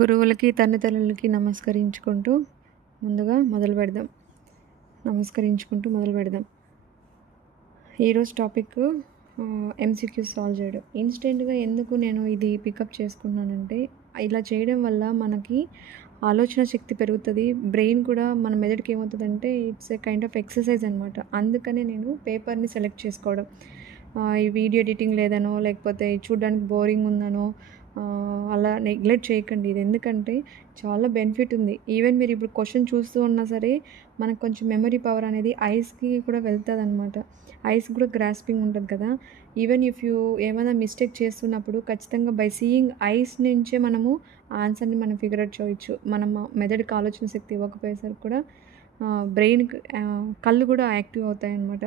గురువులకి తల్లిదండ్రులకి నమస్కరించుకుంటూ ముందుగా మొదలు పెడదాం. ఈరోజు టాపిక్ ఎంసీక్యూ సాల్వ్ చేయడం. ఇన్స్టెంట్గా ఎందుకు నేను ఇది పికప్ చేసుకున్నానంటే, ఇలా చేయడం వల్ల మనకి ఆలోచన శక్తి పెరుగుతుంది. బ్రెయిన్ కూడా మన మెదడుకి ఏమవుతుందంటే it's a kind of exercise అనమాట. అందుకనే నేను పేపర్ని సెలెక్ట్ చేసుకోవడం. ఈ వీడియో ఎడిటింగ్ లేదనో, లేకపోతే చూడడానికి బోరింగ్ ఉందనో అలా నెగ్లెక్ట్ చేయకండి. ఇది ఎందుకంటే చాలా బెనిఫిట్ ఉంది. ఈవెన్ మీరు ఇప్పుడు క్వశ్చన్ చూస్తూ ఉన్నా సరే మనకు కొంచెం మెమరీ పవర్ అనేది ఐస్కి కూడా వెళ్తుంది అనమాట. ఐస్ కూడా గ్రాస్పింగ్ ఉంటుంది కదా. ఈవెన్ ఇఫ్ యూ ఏమైనా మిస్టేక్ చేస్తున్నప్పుడు ఖచ్చితంగా బై సీయింగ్ ఐస్ నుంచే మనము ఆన్సర్ని మనం ఫిగర్ అవుట్ చేయొచ్చు. మనం మెదడుకి ఆలోచన శక్తి ఇవ్వకపోయేసరికి కూడా బ్రెయిన్కి కళ్ళు కూడా యాక్టివ్ అవుతాయి అన్నమాట.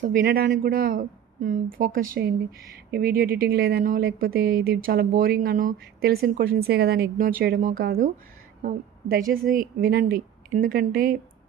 సో వినడానికి కూడా ఫోకస్ చేయండి. ఈ వీడియో ఎడిటింగ్ లేదనో, లేకపోతే ఇది చాలా బోరింగ్ అనో, తెలిసిన క్వశ్చన్సే కదా అని ఇగ్నోర్ చేయడమో కాదు. దయచేసి వినండి. ఎందుకంటే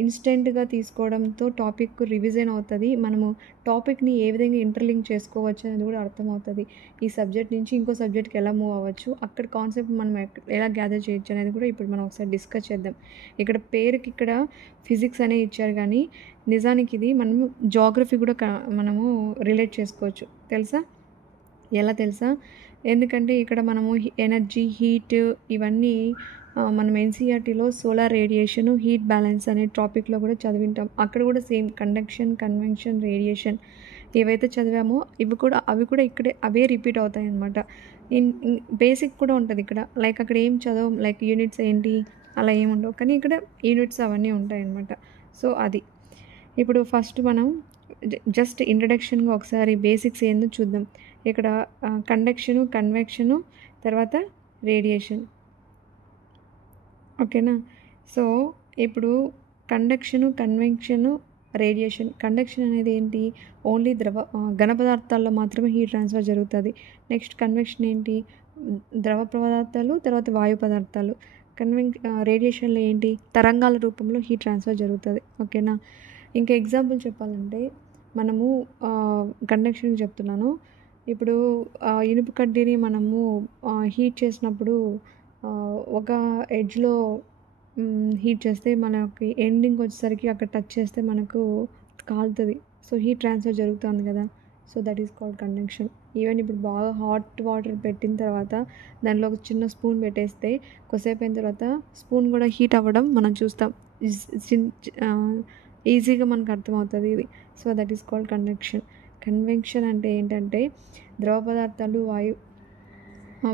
ఇన్స్టెంట్గా తీసుకోవడంతో టాపిక్ రివిజన్ అవుతుంది. మనము టాపిక్ని ఏ విధంగా ఇంటర్లింక్ చేసుకోవచ్చు అనేది కూడా అర్థమవుతుంది. ఈ సబ్జెక్ట్ నుంచి ఇంకో సబ్జెక్ట్కి ఎలా మూవ్ అవ్వచ్చు, అక్కడ కాన్సెప్ట్ మనం ఎలా గ్యాదర్ చేయొచ్చు అనేది కూడా ఇప్పుడు మనం ఒకసారి డిస్కస్ చేద్దాం. ఇక్కడ పేరుకి ఇక్కడ ఫిజిక్స్ అనే ఇచ్చారు, కానీ నిజానికి ఇది మనము జాగ్రఫీ కూడా మనము రిలేట్ చేసుకోవచ్చు. ఎలా తెలుసా? ఎందుకంటే ఇక్కడ మనము ఎనర్జీ, హీట్ ఇవన్నీ మనం ఎన్సీఆర్టీలో సోలార్ రేడియేషన్, హీట్ బ్యాలెన్స్ అనే టాపిక్లో కూడా చదివింటాం. అక్కడ కూడా సేమ్ కండక్షన్, కన్వెక్షన్, రేడియేషన్ ఏవైతే చదివామో అవి కూడా ఇక్కడే అవే రిపీట్ అవుతాయి అన్నమాట. బేసిక్ కూడా ఉంటుంది ఇక్కడ. లైక్ అక్కడ ఏం చదవం, లైక్ యూనిట్స్ ఏంటి అలా ఏమి ఉండవు, కానీ ఇక్కడ యూనిట్స్ అవన్నీ ఉంటాయి అన్నమాట. సో అది ఇప్పుడు ఫస్ట్ మనం జస్ట్ ఇంట్రడక్షన్గా ఒకసారి బేసిక్స్ ఏందో చూద్దాం. ఇక్కడ కండక్షను, కన్వెక్షను, తర్వాత రేడియేషన్. ఓకేనా? సో ఇప్పుడు కండక్షను, కన్వెక్షను, రేడియేషన్. కండక్షన్ అనేది ఏంటి? ఓన్లీ ఘన పదార్థాల్లో మాత్రమే హీట్ ట్రాన్స్ఫర్ జరుగుతుంది. నెక్స్ట్ కన్వెక్షన్ ఏంటి? ద్రవ పదార్థాలు, తర్వాత వాయు పదార్థాలు. రేడియేషన్లో ఏంటి? తరంగాల రూపంలో హీట్ ట్రాన్స్ఫర్ జరుగుతుంది. ఓకేనా? ఇంకా ఎగ్జాంపుల్ చెప్పాలంటే మనము కండక్షన్కి చెప్తున్నాను. ఇప్పుడు ఇనుప కడ్డీని మనము హీట్ చేసినప్పుడు ఒక ఎడ్జ్లో హీట్ చేస్తే మనకి ఎండింగ్ వచ్చేసరికి అక్కడ టచ్ చేస్తే మనకు కాలుతుంది. సో హీట్ ట్రాన్స్ఫర్ జరుగుతుంది కదా. So that is called conduction. Even ఇప్పుడు బాగా హాట్ వాటర్ పెట్టిన తర్వాత దాంట్లో ఒక చిన్న స్పూన్ పెట్టేస్తే కొద్దిసేపు అయిన తర్వాత స్పూన్ కూడా హీట్ అవ్వడం మనం చూస్తాం. ఈజీగా మనకు అర్థమవుతుంది ఇది. So that is called conduction. Convection అంటే ఏంటంటే ద్రవ పదార్థాలు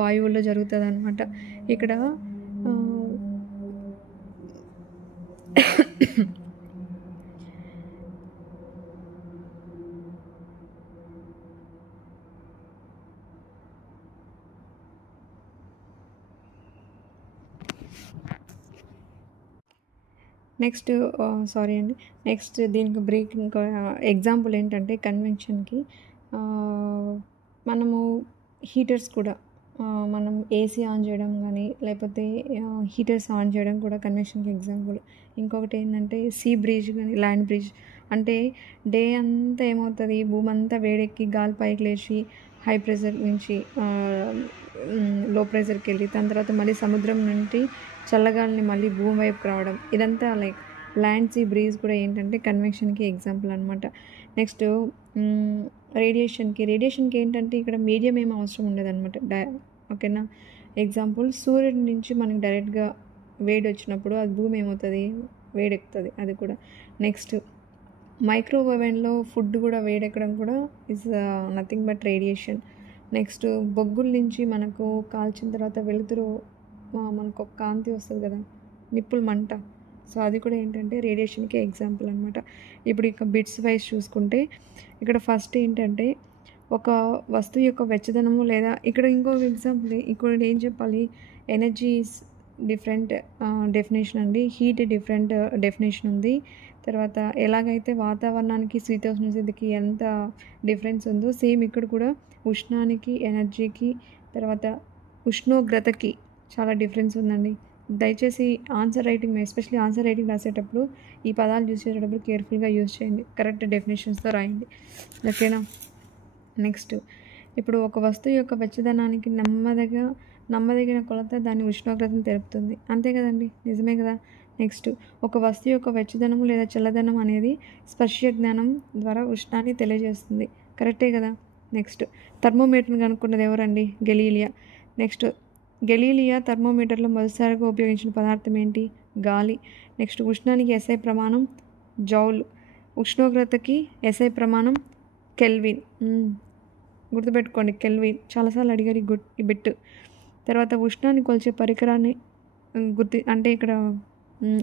వాయువుల్లో జరుగుతుంది అనమాట. ఇక్కడ నెక్స్ట్ దీనికి బ్రేక్ ఇంకా ఎగ్జాంపుల్ ఏంటంటే కన్వెక్షన్కి మనము హీటర్స్ కూడా మనం ఏసీ ఆన్ చేయడం కానీ, లేకపోతే హీటర్స్ ఆన్ చేయడం కూడా కన్వెక్షన్కి ఎగ్జాంపుల్. ఇంకొకటి ఏంటంటే సీ బ్రీజ్ కానీ, ల్యాండ్ బ్రిడ్జ్. అంటే డే అంతా ఏమవుతుంది, భూమి అంతా వేడెక్కి గాలి పైకి లేచి హై ప్రెషర్ నుంచి లో ప్రెషర్కి వెళ్ళి దాని తర్వాత మళ్ళీ సముద్రం నుండి చల్లగాలిని మళ్ళీ భూమి వైపుకి రావడం. ఇదంతా లైక్ ల్యాండ్, సీ బ్రీజ్ కూడా ఏంటంటే కన్వెక్షన్కి ఎగ్జాంపుల్ అనమాట. నెక్స్ట్ రేడియేషన్కి ఏంటంటే ఇక్కడ మీడియం ఏం అవసరం ఉండదన్నమాట. ఓకేనా? ఎగ్జాంపుల్ సూర్యుడి నుంచి మనకి డైరెక్ట్గా వేడి వచ్చినప్పుడు అది భూమి ఏమవుతుంది, వేడెక్కుతుంది. అది కూడా. నెక్స్ట్ మైక్రోవేవ్లో ఫుడ్ కూడా వేడెక్కడం కూడా is nothing but radiation. Next బొగ్గుల నుంచి మనకు కాల్చిన తర్వాత వెలుతురు మనకు ఒక కాంతి వస్తుంది కదా, నిప్పులు మంట. సో అది కూడా ఏంటంటే రేడియేషన్కి ఎగ్జాంపుల్ అనమాట. ఇప్పుడు ఇక బిట్స్ వైజ్ చూసుకుంటే ఇక్కడ ఫస్ట్ ఏంటంటే ఒక వస్తువు యొక్క వెచ్చదనము, లేదా ఇక్కడ ఇంకో ఎగ్జాంపుల్ ఇక్కడ ఏం చెప్పాలి, ఎనర్జీ ఈజ్ డిఫరెంట్ డెఫినేషన్ అండి, హీట్ డిఫరెంట్ డెఫినేషన్ ఉంది. తర్వాత ఎలాగైతే వాతావరణానికి శీతోష్ణ స్థితికి ఎంత డిఫరెన్స్ ఉందో సేమ్ ఇక్కడ కూడా ఉష్ణానికి, ఎనర్జీకి, తర్వాత ఉష్ణోగ్రతకి చాలా డిఫరెన్స్ ఉందండి. దయచేసి answer writing, especially answer writing రాసేటప్పుడు ఈ పదాలు యూజ్ చేసేటప్పుడు కేర్ఫుల్గా యూజ్ చేయండి. కరెక్ట్ డెఫినేషన్స్తో రాయండి. ఓకేనా? నెక్స్ట్ ఇప్పుడు ఒక వస్తువు యొక్క వెచ్చదనానికి నెమ్మదిగా నమ్మదగిన కొలత దాని ఉష్ణోగ్రతను తెలుపుతుంది. అంతే కదండి, నిజమే కదా. నెక్స్ట్, ఒక వస్తువు యొక్క వెచ్చదనం లేదా చల్లదనం అనేది స్పర్శీయ జ్ఞానం ద్వారా ఉష్ణాన్ని తెలియజేస్తుంది. కరెక్టే కదా. నెక్స్ట్, థర్మోమీటర్ని కనుక్కున్నది ఎవరండి? గెలీలియా. నెక్స్ట్, గెలీలియా థర్మోమీటర్లో మొదటిసారిగా ఉపయోగించిన పదార్థం ఏంటి? గాలి. నెక్స్ట్, ఉష్ణానికి ఎస్ఐ ప్రమాణం జౌల్, ఉష్ణోగ్రతకి ఎస్ఐ ప్రమాణం కెల్విన్. గుర్తుపెట్టుకోండి, కెల్విన్. చాలాసార్లు అడిగారు ఈ బిట్. తర్వాత ఉష్ణాన్ని కొలిచే పరికరాన్ని అంటే ఇక్కడ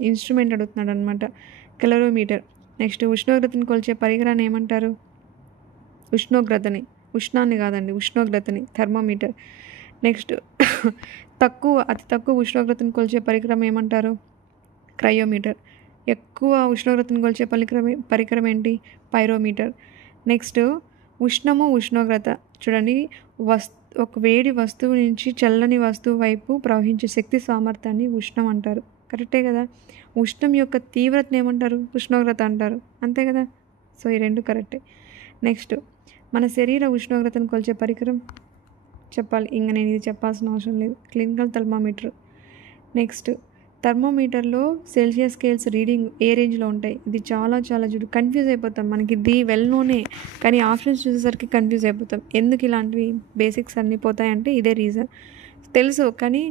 ఇన్స్ట్రుమెంట్ అడుగుతున్నాడు అనమాట, కెలరోమీటర్. నెక్స్ట్, ఉష్ణోగ్రతని కొలిచే పరికరాన్ని ఏమంటారు? ఉష్ణాన్ని కాదండి, ఉష్ణోగ్రతని, థర్మోమీటర్. నెక్స్ట్, అతి తక్కువ ఉష్ణోగ్రతను కొలిచే పరికరం ఏమంటారు? క్రయోమీటర్. ఎక్కువ ఉష్ణోగ్రతను కొలిచే పరికరం ఏంటి? పైరోమీటర్. నెక్స్ట్, ఉష్ణోగ్రత చూడండి, ఒక వేడి వస్తువు నుంచి చల్లని వస్తువు వైపు ప్రవహించే శక్తి సామర్థ్యాన్ని ఉష్ణం అంటారు. కరెక్టే కదా. ఉష్ణం యొక్క తీవ్రతను ఏమంటారు? ఉష్ణోగ్రత అంటారు. అంతే కదా. సో ఈ రెండు కరెక్టే. నెక్స్ట్, మన శరీర ఉష్ణోగ్రతను కొలిచే పరికరం చెప్పాలి, ఇంకా నేను ఇది చెప్పాల్సిన అవసరం లేదు, క్లినికల్ థర్మామీటర్. నెక్స్ట్, థర్మోమీటర్లో సెల్సియస్ స్కేల్స్ రీడింగ్ ఏ రేంజ్లో ఉంటాయి? ఇది చాలా కన్ఫ్యూజ్ అయిపోతాం. మనకి ఇది వెల్ నోనే, కానీ ఆప్షన్స్ చూసేసరికి కన్ఫ్యూజ్ అయిపోతాం. ఎందుకు ఇలాంటివి బేసిక్స్ అన్నీ పోతాయంటే ఇదే రీజన్. తెలుసు కానీ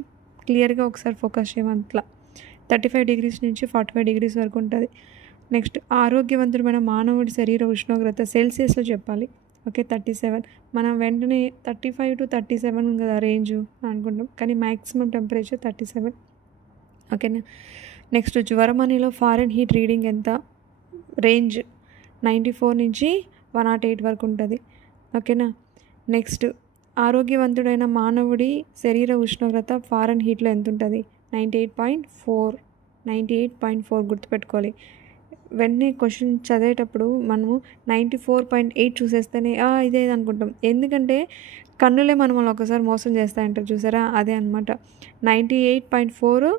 క్లియర్గా ఒకసారి ఫోకస్ చేయమంతలా. 35 degrees నుంచి 45 degrees వరకు ఉంటుంది. నెక్స్ట్, ఆరోగ్యవంతుడమైన మానవుడి శరీర ఉష్ణోగ్రత సెల్సియస్లో చెప్పాలి. ఓకే, 37. మనం వెంటనే 35 to 37 కదా రేంజ్ అనుకుంటాం, కానీ మ్యాక్సిమం టెంపరేచర్ 37. ఓకేనా. నెక్స్ట్, జర్మనీలో ఫారెన్హీట్ రీడింగ్ ఎంత? రేంజ్ 94 నుంచి 108 వరకు ఉంటుంది. ఓకేనా. నెక్స్ట్, ఆరోగ్యవంతుడైన మానవుడి శరీర ఉష్ణోగ్రత ఫారెన్హీట్లో ఎంత ఉంటుంది? 98.4 గుర్తుపెట్టుకోవాలి. వెంటనే క్వశ్చన్ చదివేటప్పుడు మనము 94.8 చూసేస్తేనే ఇదే అనుకుంటాం. ఎందుకంటే కన్నులే మనల్ని ఒకసారి మోసం చేస్తాయంటారు చూసారా, అదే అనమాట. 98.4,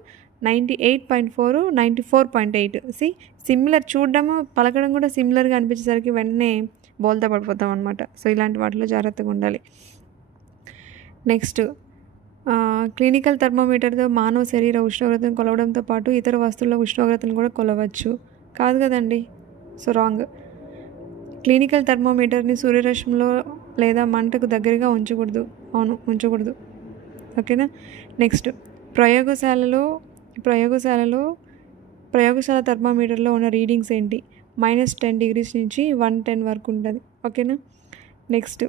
94.8 సిమిలర్, చూడడము పలకడం కూడా సిమిలర్గా అనిపించేసరికి వెంటనే బోల్తా పడిపోతాం అనమాట. సో ఇలాంటి వాటిలో జాగ్రత్తగా ఉండాలి. నెక్స్ట్, క్లినికల్ థర్మోమీటర్తో మానవ శరీర ఉష్ణోగ్రతను కొలవడంతో పాటు ఇతర వస్తువుల ఉష్ణోగ్రతను కూడా కొలవచ్చు. కాదు కదండి, సో రాంగ్. క్లినికల్ థర్మోమీటర్ని సూర్యరశ్మిలో లేదా మంటకు దగ్గరగా ఉంచకూడదు. ఉంచకూడదు. ఓకేనా. నెక్స్ట్, ప్రయోగశాల థర్మోమీటర్లో ఉన్న రీడింగ్స్ ఏంటి? -10 degrees నుంచి 110 వరకు ఉంటుంది. ఓకేనా. నెక్స్ట్,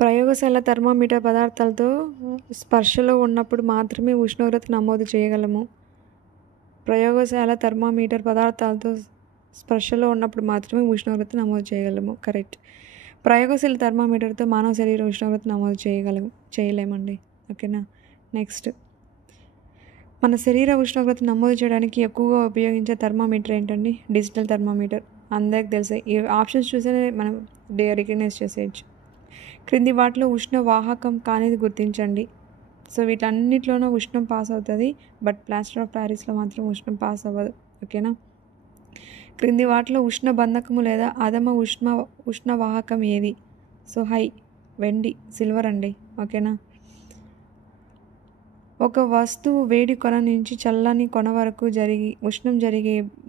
ప్రయోగశాల థర్మోమీటర్ పదార్థాలతో స్పర్శలో ఉన్నప్పుడు మాత్రమే ఉష్ణోగ్రత నమోదు చేయగలము. ప్రయోగశాల థర్మోమీటర్ పదార్థాలతో స్పర్శలో ఉన్నప్పుడు మాత్రమే ఉష్ణోగ్రత నమోదు చేయగలము. కరెక్ట్. ప్రయోగశాల థర్మోమీటర్తో మానవ శరీర ఉష్ణోగ్రత నమోదు చేయలేమండి. ఓకేనా. నెక్స్ట్, మన శరీర ఉష్ణోగ్రత నమోదు చేయడానికి ఎక్కువగా ఉపయోగించే థర్మోమీటర్ ఏంటండి? Digital thermometer. అందరికి తెలుసు. ఈ ఆప్షన్స్ చూసే మనం రికగ్నైజ్ చేసేయచ్చు. క్రింది వాటిలో ఉష్ణ వాహకం కానిది గుర్తించండి. సో వీటన్నిటిలోనూ ఉష్ణం పాస్ అవుతుంది, బట్ ప్లాస్టర్ ఆఫ్ ప్యారిస్లో మాత్రం ఉష్ణం పాస్ అవ్వదు. ఓకేనా. క్రింది వాటిలో ఉష్ణ బంధకము లేదా అధమ ఉష్ణ వాహకం ఏది? సో వెండి, సిల్వర్ అండి. ఓకేనా. ఒక వస్తువు వేడి కొన నుంచి చల్లని కొన వరకు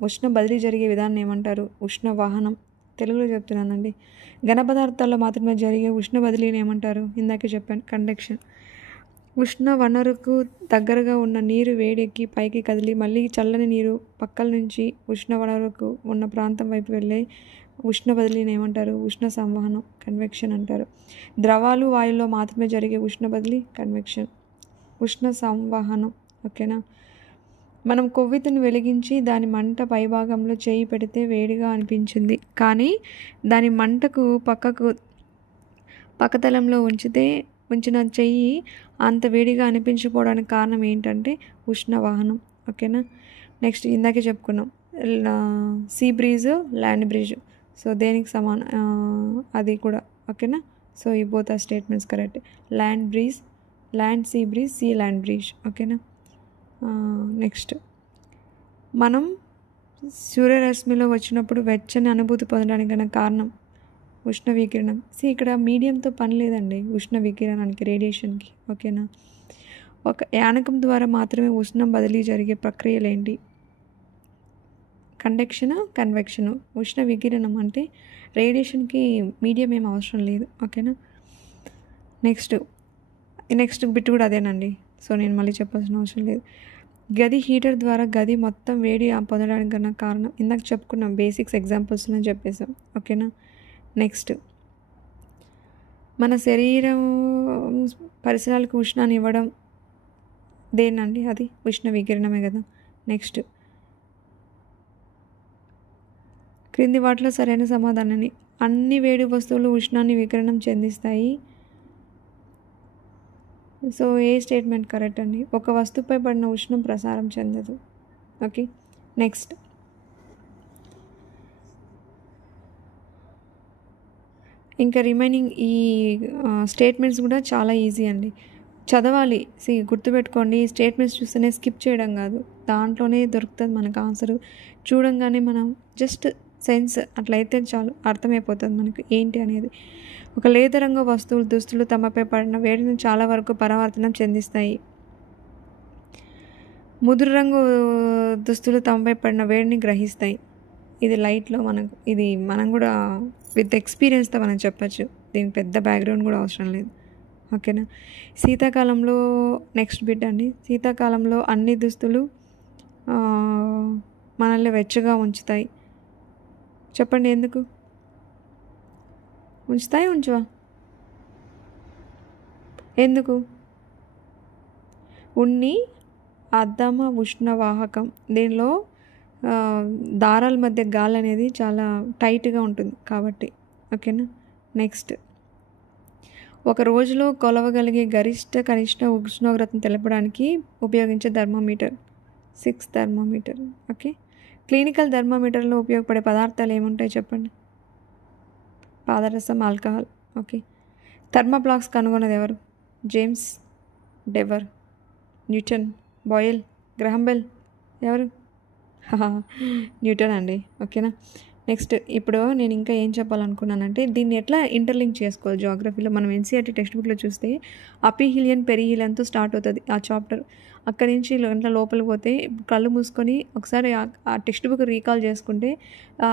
ఉష్ణ బదిలీ జరిగే విధానం ఏమంటారు? ఉష్ణ వాహనం. తెలుగులో చెప్తున్నానండి. ఘన పదార్థాల్లో మాత్రమే జరిగే ఉష్ణ బదిలీని ఏమంటారు? ఇందాకే చెప్పాను, కండక్షన్. ఉష్ణ వనరుకు దగ్గరగా ఉన్న నీరు వేడెక్కి పైకి కదిలి మళ్ళీ చల్లని నీరు పక్కల నుంచి ఉష్ణ వనరుకు ఉన్న ప్రాంతం వైపు వెళ్ళే ఉష్ణ బదిలీని ఏమంటారు? ఉష్ణ సంవహనం, కన్వెక్షన్ అంటారు. ద్రవాలు వాయువులో మాత్రమే జరిగే ఉష్ణ బదిలీ కన్వెక్షన్. ఉష్ణ సంవహనం. ఓకేనా. మనం కొవ్వొత్తిని వెలిగించి దాని మంట పైభాగంలో చేయి పెడితే వేడిగా అనిపించింది, కానీ దాని మంటకు పక్కతలంలో ఉంచిన చెయ్యి అంత వేడిగా అనిపించకపోవడానికి కారణం ఏంటంటే ఉష్ణవాహనం. ఓకేనా. నెక్స్ట్, ఇందాకే చెప్పుకున్నాం sea breeze, land bridge. So దేనికి సమానం అది కూడా. ఓకేనా. సో ఈ both are statements correct. Land sea breeze, sea land bridge. ఓకేనా. నెక్స్ట్, మనం సూర్యరశ్మిలో వచ్చినప్పుడు వెచ్చని అనుభూతి పొందడానికి గల కారణం ఉష్ణ వికిరణం. ఇక్కడ మీడియంతో పని లేదండి ఉష్ణ వికిరణానికి, రేడియేషన్కి. ఓకేనా. ఒక యానకం ద్వారా మాత్రమే ఉష్ణం బదిలీ జరిగే ప్రక్రియలేంటి? కండక్షను, కన్వెక్షను. ఉష్ణ వికిరణం అంటే రేడియేషన్కి మీడియం ఏం అవసరం లేదు. ఓకేనా. నెక్స్ట్ బిట్ కూడా అదేనండి. సో నేను మళ్ళీ చెప్పాల్సిన అవసరం లేదు. గది హీటర్ ద్వారా గది మొత్తం వేడి పొందడానికి గల కారణం ఇందాక చెప్పుకున్నాం, బేసిక్స్ ఎగ్జాంపుల్స్లో చెప్పేసాం. ఓకేనా. నెక్స్ట్, మన శరీరం పరిసరాలకు ఉష్ణాన్ని ఇవ్వడం దేనండి? అది ఉష్ణ వికిరణమే కదా. నెక్స్ట్, క్రింది వాటిలో సరైన సమాధానాన్ని. అన్ని వేడి వస్తువులు ఉష్ణాన్ని వికిరణం చెందిస్తాయి. సో ఏ స్టేట్మెంట్ కరెక్ట్ అండి? ఒక వస్తువుపై పడిన ఉష్ణం ప్రసారం చెందదు. ఓకే. నెక్స్ట్, ఇంకా రిమైనింగ్ ఈ స్టేట్మెంట్స్ కూడా చాలా ఈజీ అండి, చదవాలి. గుర్తుపెట్టుకోండి, ఈ స్టేట్మెంట్స్ చూస్తేనే స్కిప్ చేయడం కాదు, దాంట్లోనే దొరుకుతుంది మనకు ఆన్సర్. చూడంగానే మనం జస్ట్ సెన్స్ అట్లయితే చాలు, అర్థమైపోతుంది మనకు ఏంటి అనేది. ఒక లేత రంగు వస్తువులు దుస్తులు తమపై పడిన వేడిని చాలా వరకు పరావర్తనం చెందిస్తాయి. ముదురు రంగు దుస్తులు తమపై పడిన వేడిని గ్రహిస్తాయి. ఇది లైట్లో మనం కూడా విత్ ఎక్స్పీరియన్స్తో మనం చెప్పచ్చు, దీనికి పెద్ద బ్యాక్గ్రౌండ్ కూడా అవసరం లేదు. ఓకేనా. శీతాకాలంలో నెక్స్ట్ బిట్ అండి. శీతాకాలంలో అన్ని దుస్తులు మనల్ని వెచ్చగా ఉంచుతాయి. చెప్పండి ఎందుకు ఉంచుతాయి? ఉంచవా? ఎందుకు? ఉన్ని అద్దమ ఉష్ణవాహకం. దీనిలో దారాల మధ్య గాలి అనేది చాలా టైట్గా ఉంటుంది కాబట్టి. ఓకేనా. నెక్స్ట్, ఒక రోజులో కొలవగలిగే గరిష్ట కనిష్ట ఉష్ణోగ్రతను తెలపడానికి ఉపయోగించే థర్మోమీటర్ 6 థర్మోమీటర్. ఓకే. క్లినికల్ థర్మోమీటర్లో ఉపయోగపడే పదార్థాలు ఏముంటాయి చెప్పండి? పాదరసం, ఆల్కహాల్. ఓకే. థర్మోప్లాక్స్ కనుగొన్నది ఎవరు? James Dewar, Newton, Boyle, Graham Bell. ఎవరు? న్యూటన్ అండి. ఓకేనా. నెక్స్ట్, ఇప్పుడు నేను ఇంకా ఏం చెప్పాలనుకున్నానంటే దీన్ని ఎట్లా ఇంటర్లింక్ చేసుకోవాలి జాగ్రఫీలో. మనం ఎన్సీఆర్టీ టెక్స్ట్ బుక్లో చూస్తే అపిహిలియన్ పెరిహిలియన్తో స్టార్ట్ అవుతుంది ఆ చాప్టర్. అక్కడి నుంచి లోపలికి పోతే కళ్ళు మూసుకొని ఒకసారి ఆ టెక్స్ట్ బుక్ రీకాల్ చేసుకుంటే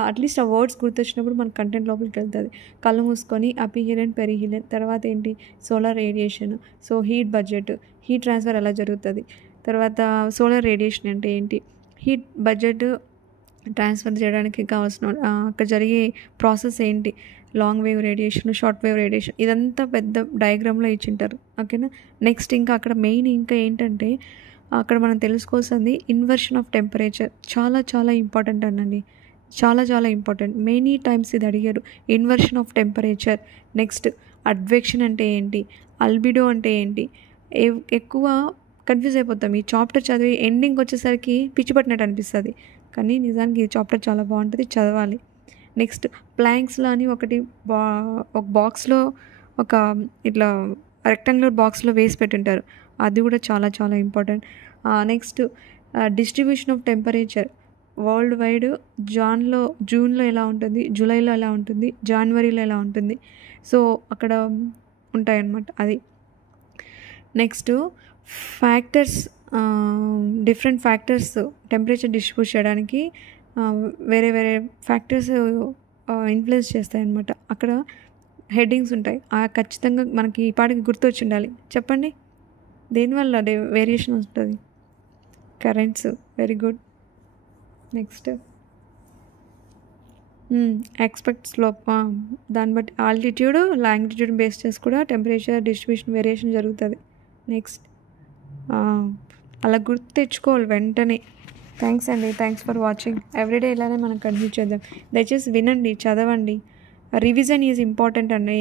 అట్లీస్ట్ ఆ వర్డ్స్ గుర్తొచ్చినప్పుడు మన కంటెంట్ లోపలికి వెళ్తుంది. కళ్ళు మూసుకొని అపిహిలియన్, పెరిహిలియన్, తర్వాత ఏంటి? Solar radiation. So heat budget, heat transfer ఎలా జరుగుతుంది, తర్వాత సోలార్ రేడియేషన్ అంటే ఏంటి, హీట్ బడ్జెట్ ట్రాన్స్ఫర్ చేయడానికి కావాల్సిన అక్కడ జరిగే ప్రాసెస్ ఏంటి, long wave radiation, short wave radiation, ఇదంతా పెద్ద డయాగ్రామ్లో ఇచ్చింటారు. ఓకేనా. నెక్స్ట్, ఇంకా అక్కడ మెయిన్ ఇంకా ఏంటంటే అక్కడ మనం తెలుసుకోవాల్సింది ఇన్వర్షన్ ఆఫ్ టెంపరేచర్. చాలా చాలా ఇంపార్టెంట్ అండి, చాలా చాలా ఇంపార్టెంట్. మెనీ టైమ్స్ ఇది అడిగారు, ఇన్వర్షన్ ఆఫ్ టెంపరేచర్. నెక్స్ట్, అడ్వెక్షన్ అంటే ఏంటి, అల్బిడో అంటే ఏంటి. ఎక్కువ కన్ఫ్యూజ్ అయిపోతాం ఈ చాప్టర్ చదివి, ఎండింగ్ వచ్చేసరికి పిచ్చి పట్టినట్టు అనిపిస్తుంది, కానీ నిజానికి ఈ చాప్టర్ చాలా బాగుంటుంది, చదవాలి. నెక్స్ట్, ప్లాంక్స్లో అని ఒక బాక్స్లో ఒక ఇట్లా రెక్టాంగులర్ బాక్స్లో వేసి పెట్టింటారు, అది కూడా చాలా చాలా important. Next, distribution of temperature world wide జూన్లో ఎలా ఉంటుంది, జూలైలో ఎలా ఉంటుంది, జనవరిలో ఎలా ఉంటుంది. సో అక్కడ ఉంటాయన్నమాట అది. Next, factors, different factors temperature distribute చేయడానికి వేరే వేరే ఫ్యాక్టర్స్ ఇన్ఫ్లుయెన్స్ చేస్తాయి అన్నమాట. అక్కడ హెడ్డింగ్స్ ఉంటాయి, ఖచ్చితంగా మనకి ఈ పాటికి గుర్తొచ్చి ఉండాలి. చెప్పండి దేనివల్ల వేరియేషన్ వస్తుంది? Currents. Very good. Next, expect slope, దాన్ని బట్టి ఆల్టిట్యూడ్, లాంగిట్యూడ్ బేస్ చేసి కూడా టెంపరేచర్ డిస్ట్రిబ్యూషన్ వేరియేషన్ జరుగుతుంది. నెక్స్ట్, అలా గుర్తు తెచ్చుకోవాలి వెంటనే. థ్యాంక్స్ అండి, థ్యాంక్స్ ఫర్ వాచింగ్. ఎవ్రీడే ఇలానే మనం కంటిన్యూ చేద్దాం. దయచేసి వినండి, చదవండి. రివిజన్ ఈజ్ ఇంపార్టెంట్ అండి.